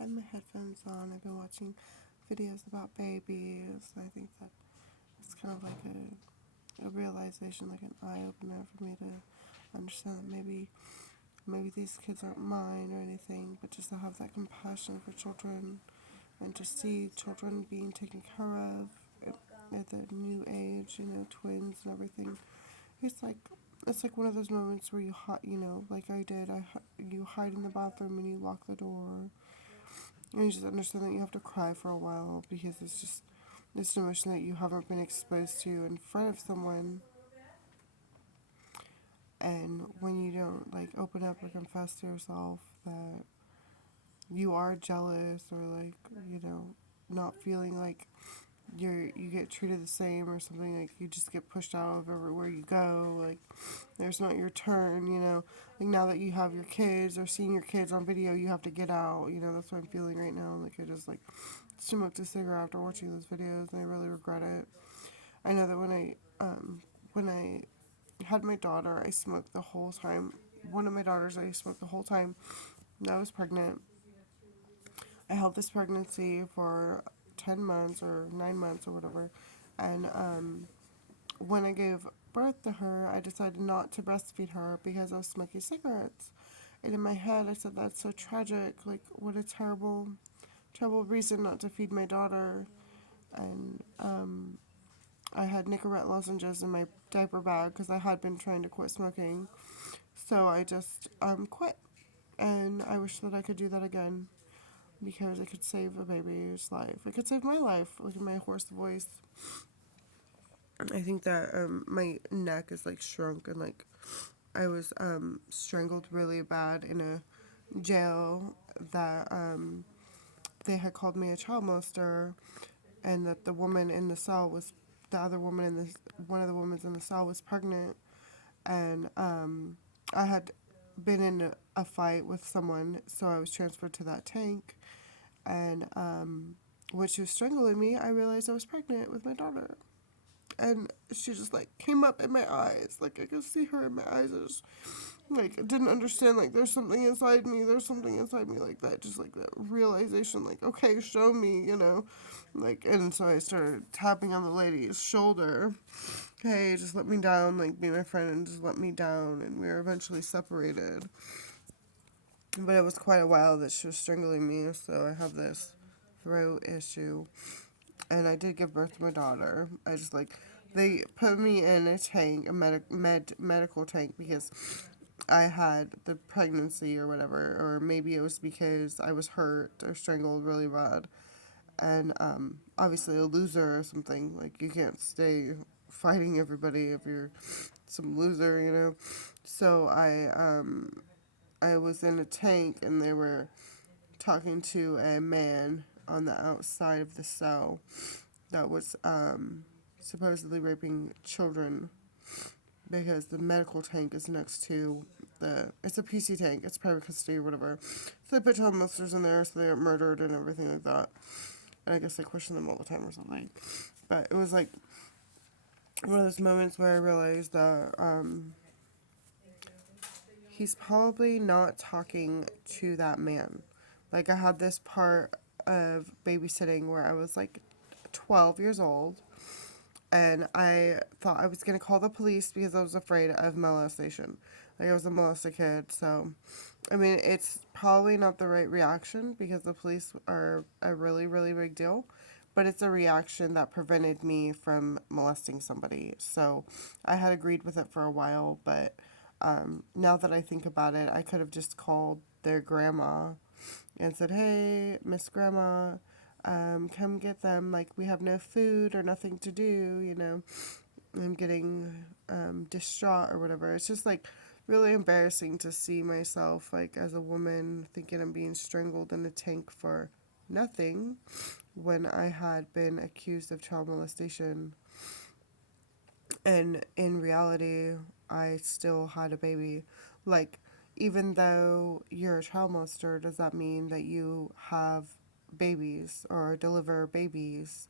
I had my headphones on. I've been watching videos about babies. I think that it's kind of like a realization, like an eye opener for me to understand that maybe these kids aren't mine or anything, but just to have that compassion for children and to see children being taken care of at the new age, twins and everything. It's like it's like one of those moments where you hide, like I did. You hide in the bathroom and you lock the door, and you just understand that you have to cry for a while because it's an emotion that you haven't been exposed to in front of someone. And when you don't like open up or confess to yourself that you are jealous or like not feeling like you get treated the same or something, like you just get pushed out of everywhere you go, like there's not your turn, like now that you have your kids or seeing your kids on video, you have to get out, that's what I'm feeling right now. Like I just like smoked a cigarette after watching those videos and I really regret it. I know that when I had my daughter, I smoked the whole time. One of my daughters, I smoked the whole time that I was pregnant. I held this pregnancy for 10 months or 9 months or whatever. And when I gave birth to her, I decided not to breastfeed her because I was smoking cigarettes. And in my head, I said, that's so tragic. Like, what a terrible, terrible reason not to feed my daughter. And I had Nicorette lozenges in my diaper bag because I had been trying to quit smoking. So I just quit. And I wish that I could do that again because it could save a baby's life. It could save my life. Look at my hoarse voice. I think that my neck is like shrunk and like I was strangled really bad in a jail that they had called me a child molester, and that the woman in the cell was the other woman in the one of the women in the cell was pregnant, and I had been in a fight with someone, so I was transferred to that tank, and when she was strangling me, I realized I was pregnant with my daughter. And she just like came up in my eyes, like I could see her in my eyes. I just like didn't understand, like there's something inside me, like that, just like that realization, like okay, show me, like. And so I started tapping on the lady's shoulder. Hey, just let me down, like be my friend and just let me down. And we were eventually separated, but it was quite a while that she was strangling me, so I have this throat issue. And I did give birth to my daughter. I just like they put me in a tank, a medical tank, because I had the pregnancy or whatever, or maybe it was because I was hurt or strangled really bad, and obviously a loser or something. Like you can't stay fighting everybody if you're some loser, So I was in a tank and they were talking to a man on the outside of the cell that was supposedly raping children because the medical tank is next to it's a PC tank, it's private custody or whatever. So they put child molesters in there so they aren't murdered and everything like that. And I guess they question them all the time or something. But it was like one of those moments where I realized that he's probably not talking to that man. Like I had this part of babysitting where I was like 12 years old and I thought I was gonna call the police because I was afraid of molestation. Like I was a molested kid, so I mean it's probably not the right reaction because the police are a really really big deal, but it's a reaction that prevented me from molesting somebody. So I had agreed with it for a while, but now that I think about it, I could have just called their grandma and said, "Hey, Miss Grandma, come get them. Like, we have no food or nothing to do, I'm getting distraught or whatever." It's just like really embarrassing to see myself, like, as a woman thinking I'm being strangled in a tank for nothing when I had been accused of child molestation. And in reality, I still had a baby. Like, even though you're a child molester, does that mean that you have babies or deliver babies?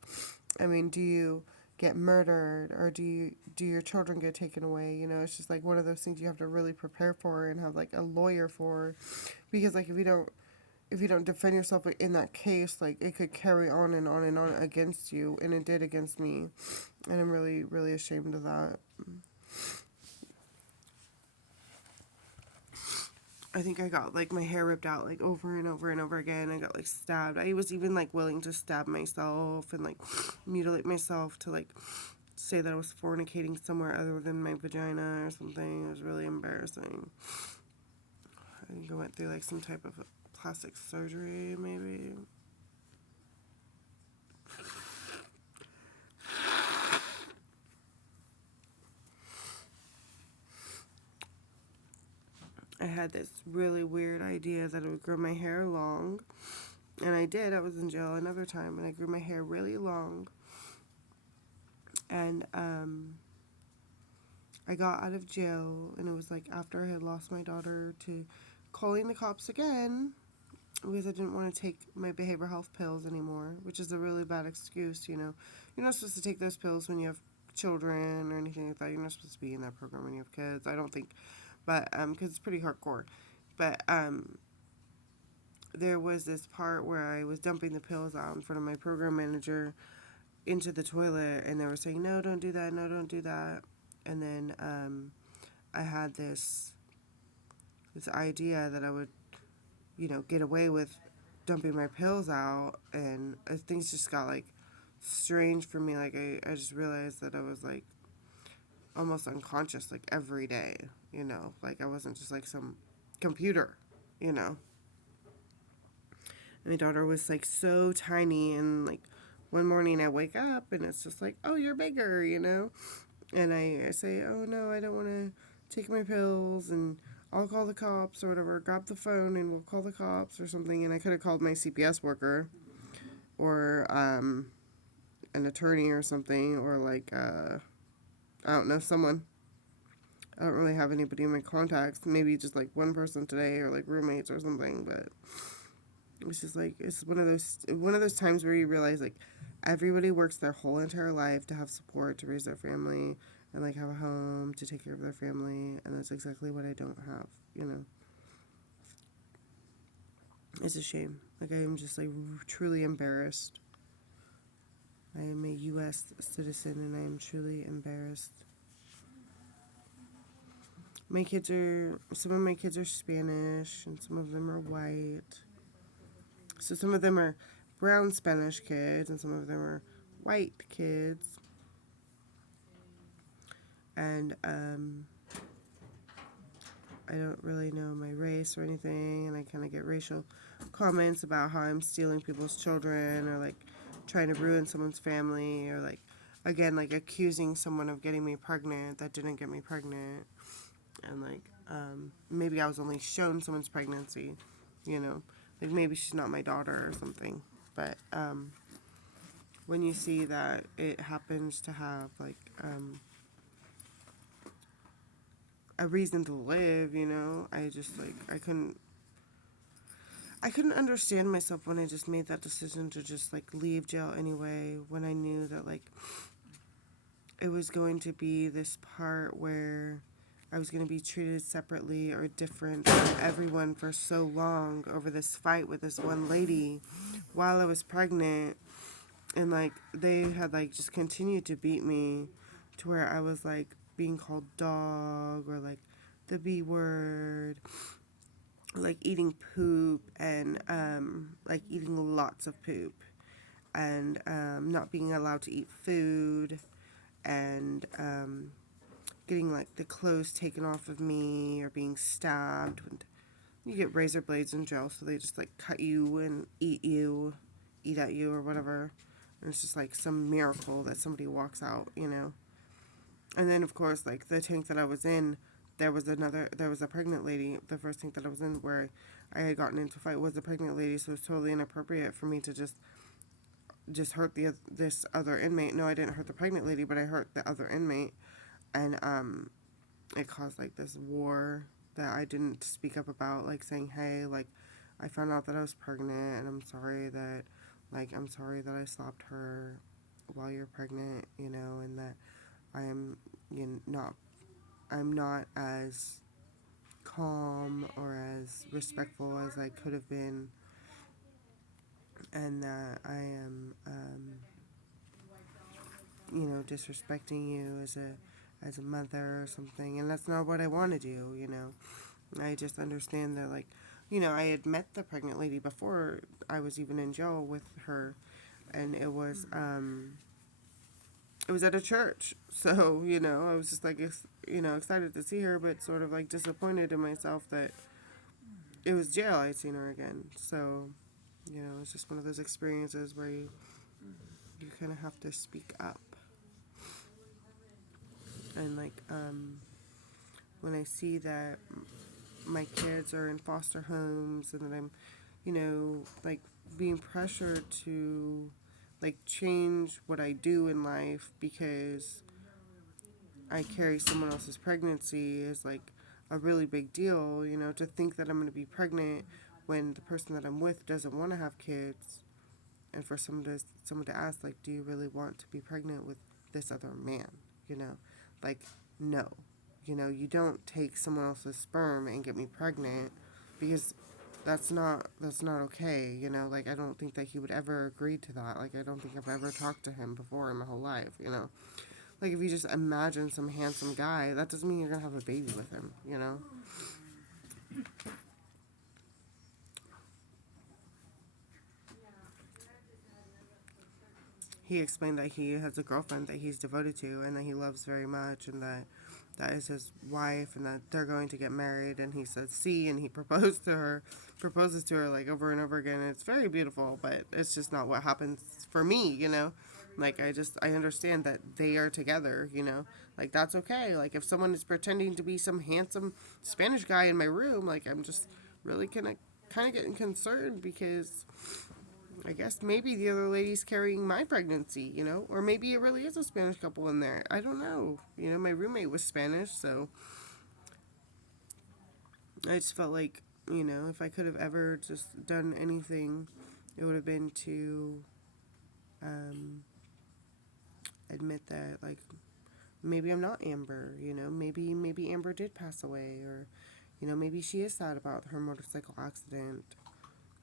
I mean, do you get murdered or do your children get taken away? It's just like one of those things you have to really prepare for and have like a lawyer for, because like if you don't if you don't defend yourself in that case, like it could carry on and on and on against you, and it did against me, and I'm really, really ashamed of that. I think I got like my hair ripped out like over and over and over again. I got like stabbed. I was even like willing to stab myself and like mutilate myself to like say that I was fornicating somewhere other than my vagina or something. It was really embarrassing. I think I went through like some type of plastic surgery maybe. I had this really weird idea that I would grow my hair long. And I did. I was in jail another time and I grew my hair really long. And I got out of jail, and it was like after I had lost my daughter, to calling the cops again because I didn't want to take my behavioral health pills anymore, which is a really bad excuse, you know. You're not supposed to take those pills when you have children or anything like that. You're not supposed to be in that program when you have kids, I don't think. But, because it's pretty hardcore. But, there was this part where I was dumping the pills out in front of my program manager into the toilet, and they were saying, no, don't do that, no, don't do that. And then I had this idea that I would, you know, get away with dumping my pills out, and things just got like strange for me. Like I just realized that I was like almost unconscious like every day, you know, like I wasn't just like some computer, you know. And my daughter was like so tiny, and like one morning I wake up and it's just like, oh, you're bigger, you know. And I say, oh no, I don't want to take my pills, and I'll call the cops or whatever. Grab the phone and we'll call the cops or something. And I could have called my CPS worker or an attorney or something, or like I don't know, someone. I don't really have anybody in my contacts. Maybe just like one person today, or like roommates or something. But it's just like it's one of those times where you realize like everybody works their whole entire life to have support, to raise their family, and like have a home, to take care of their family, and that's exactly what I don't have, you know. It's a shame. Like I am just like truly embarrassed. I am a US citizen and I am truly embarrassed. Some of my kids are Spanish and some of them are white. So some of them are brown Spanish kids and some of them are white kids. And I don't really know my race or anything, and I kind of get racial comments about how I'm stealing people's children, or like trying to ruin someone's family, or like, again, like accusing someone of getting me pregnant that didn't get me pregnant. And like maybe I was only shown someone's pregnancy, you know, like maybe she's not my daughter or something. But when you see that it happens to have like a reason to live, you know, I just like I couldn't understand myself when I just made that decision to just like leave jail anyway, when I knew that like it was going to be this part where I was going to be treated separately or different from everyone for so long over this fight with this one lady while I was pregnant. And like they had like just continued to beat me to where I was like being called dog, or like the B word, like eating poop, and like eating lots of poop, and not being allowed to eat food, and getting like the clothes taken off of me, or being stabbed. And you get razor blades in jail, so they just like cut you and eat at you or whatever. And it's just like some miracle that somebody walks out, you know. And then of course, like the tank that I was in, there was a pregnant lady. The first tank that I was in where I had gotten into a fight was a pregnant lady, so it's totally inappropriate for me to just hurt this other inmate. No, I didn't hurt the pregnant lady, but I hurt the other inmate, and it caused like this war that I didn't speak up about, like saying, hey, like I found out that I was pregnant, and I'm sorry that I slapped her while you're pregnant, you know, and that I am I'm not as calm or as respectful as I could have been, and that I am, disrespecting you as a mother or something, and that's not what I want to do. I just understand that, like, I had met the pregnant lady before I was even in jail with her, and it was at a church. So, I was just like, excited to see her, but sort of like disappointed in myself that it was jail I'd seen her again. So, it's just one of those experiences where you kind of have to speak up. And like, when I see that my kids are in foster homes and that I'm, like being pressured to like change what I do in life because I carry someone else's pregnancy is like a really big deal, to think that I'm going to be pregnant when the person that I'm with doesn't want to have kids, and for someone to ask, like, do you really want to be pregnant with this other man? Like, no. You don't take someone else's sperm and get me pregnant, because that's not okay. Like, I don't think that he would ever agree to that. Like, I don't think I've ever talked to him before in my whole life. Like, if you just imagine some handsome guy, that doesn't mean you're gonna have a baby with him. He explained that he has a girlfriend that he's devoted to and that he loves very much, and that is his wife, and that they're going to get married. And he says see, and he proposes to her like over and over again, and it's very beautiful, but it's just not what happens for me. Like, I understand that they are together. Like, that's okay. Like, if someone is pretending to be some handsome Spanish guy in my room, like, I'm just really kind of getting concerned, because I guess maybe the other lady's carrying my pregnancy. Or maybe it really is a Spanish couple in there. I don't know. My roommate was Spanish, so I just felt like, if I could have ever just done anything, it would have been to um, admit that, like, maybe I'm not Amber. Maybe Amber did pass away, or maybe she is sad about her motorcycle accident.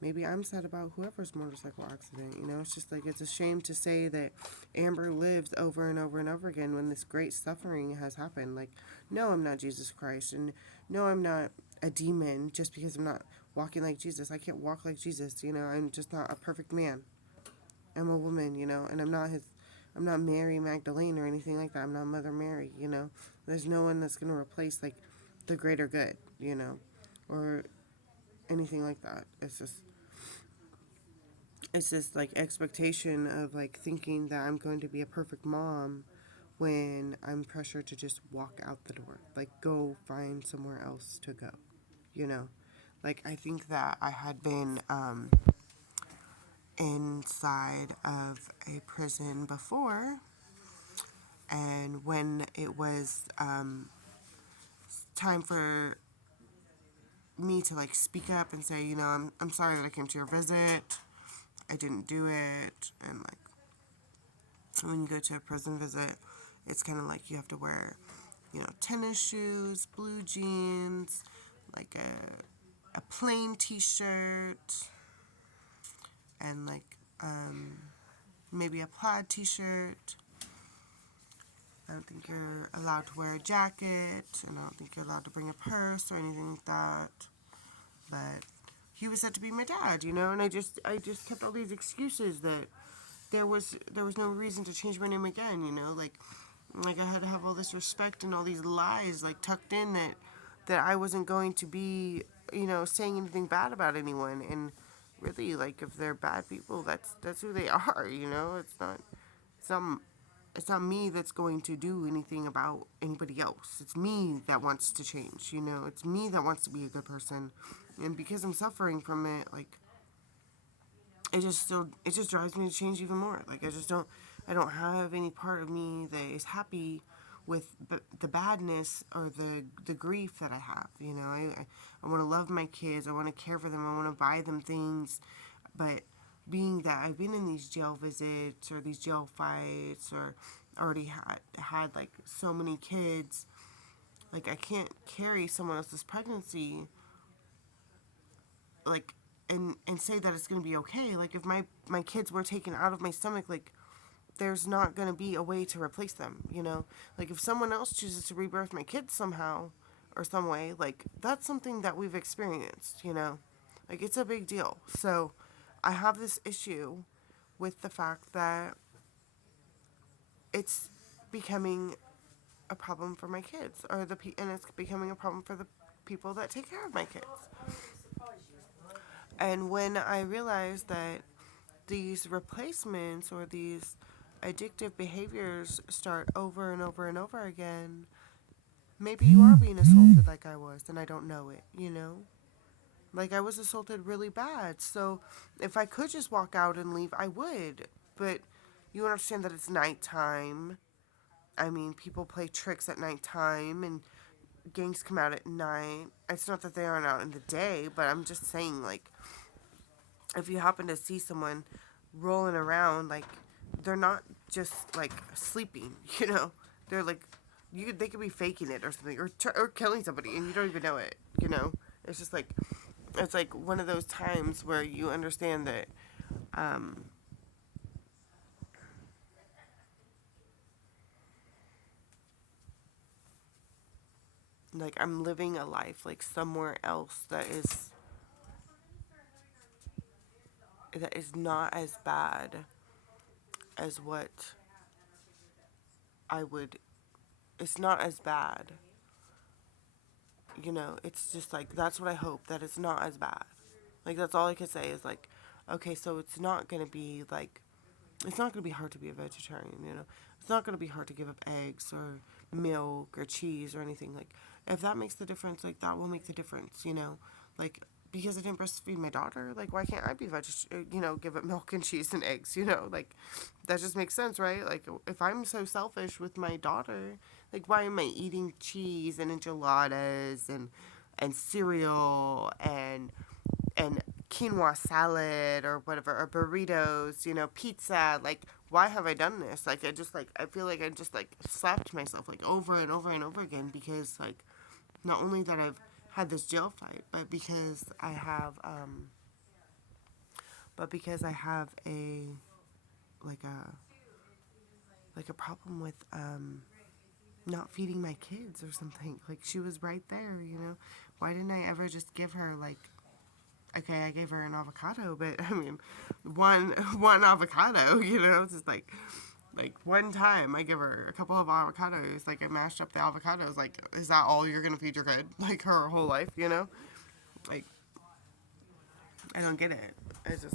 Maybe I'm sad about whoever's motorcycle accident. It's just like, it's a shame to say that Amber lives over and over and over again when this great suffering has happened. Like, no, I'm not Jesus Christ, and no, I'm not a demon just because I'm not walking like Jesus. I can't walk like Jesus. I'm just not a perfect man. I'm a woman, and I'm not Mary Magdalene or anything like that. I'm not Mother Mary. There's no one that's going to replace, like, the greater good, or anything like that. It's this like expectation of like thinking that I'm going to be a perfect mom when I'm pressured to just walk out the door, like go find somewhere else to go, you know. Like, I think that I had been inside of a prison before, and when it was time for me to like speak up and say, I'm sorry that I came to your visit, I didn't do it, and like, when you go to a prison visit, it's kind of like you have to wear, tennis shoes, blue jeans, like a plain t-shirt, and like maybe a plaid t-shirt. I don't think you're allowed to wear a jacket, and I don't think you're allowed to bring a purse or anything like that. But he was said to be my dad, and I just kept all these excuses that there was no reason to change my name again, like I had to have all this respect and all these lies like tucked in that I wasn't going to be, saying anything bad about anyone. And really, like, if they're bad people, that's who they are. It's not it's not me that's going to do anything about anybody else. It's me that wants to change. It's me that wants to be a good person. And because I'm suffering from it, like, it just drives me to change even more. Like, I don't have any part of me that is happy with the badness or the grief that I have. I want to love my kids. I want to care for them. I want to buy them things. But being that I've been in these jail visits or these jail fights, or already had like so many kids, like, I can't carry someone else's pregnancy, like, and say that it's going to be okay. Like if my kids were taken out of my stomach, like there's not going to be a way to replace them, you know? Like if someone else chooses to rebirth my kids somehow or some way, like that's something that we've experienced, you know? Like it's a big deal. So I have this issue with the fact that it's becoming a problem for my kids and it's becoming a problem for the people that take care of my kids. And when I realized that these replacements or these addictive behaviors start over and over and over again, maybe you are being assaulted like I was and I don't know it, you know? Like I was assaulted really bad. So if I could just walk out and leave, I would. But you understand that it's nighttime. I mean, people play tricks at nighttime and gangs come out at night. It's not that they aren't out in the day, but I'm just saying, like, if you happen to see someone rolling around, like, they're not just, like, sleeping, you know? They're, like, they could be faking it or something, or killing somebody, and you don't even know it, you know? It's just, like, it's, like, one of those times where you understand that, um, like, I'm living a life, like, somewhere else that is not as bad as what I would. It's not as bad. You know, it's just like that's what I hope, that it's not as bad. Like that's all I could say is like, okay, so it's not gonna be like, it's not gonna be hard to be a vegetarian. You know, it's not gonna be hard to give up eggs or milk or cheese or anything. Like if that makes the difference, like that will make the difference. You know, like because I didn't breastfeed my daughter, like why can't I be you know, give up milk and cheese and eggs? You know, like that just makes sense, right? Like if I'm so selfish with my daughter, like why am I eating cheese and enchiladas and cereal and quinoa salad or whatever, or burritos, you know, pizza? Like why have I done this? Like I feel like I just like slapped myself like over and over and over again because like not only that I've had this jail fight, but because I have like a like a problem with not feeding my kids or something. Like she was right there, you know. Why didn't I ever just give her like, okay, I gave her an avocado, but I mean, one avocado, you know, it's just like one time I give her a couple of avocados, like I mashed up the avocados, like is that all you're gonna feed your kid, like her whole life, you know? Like I don't get it. It's just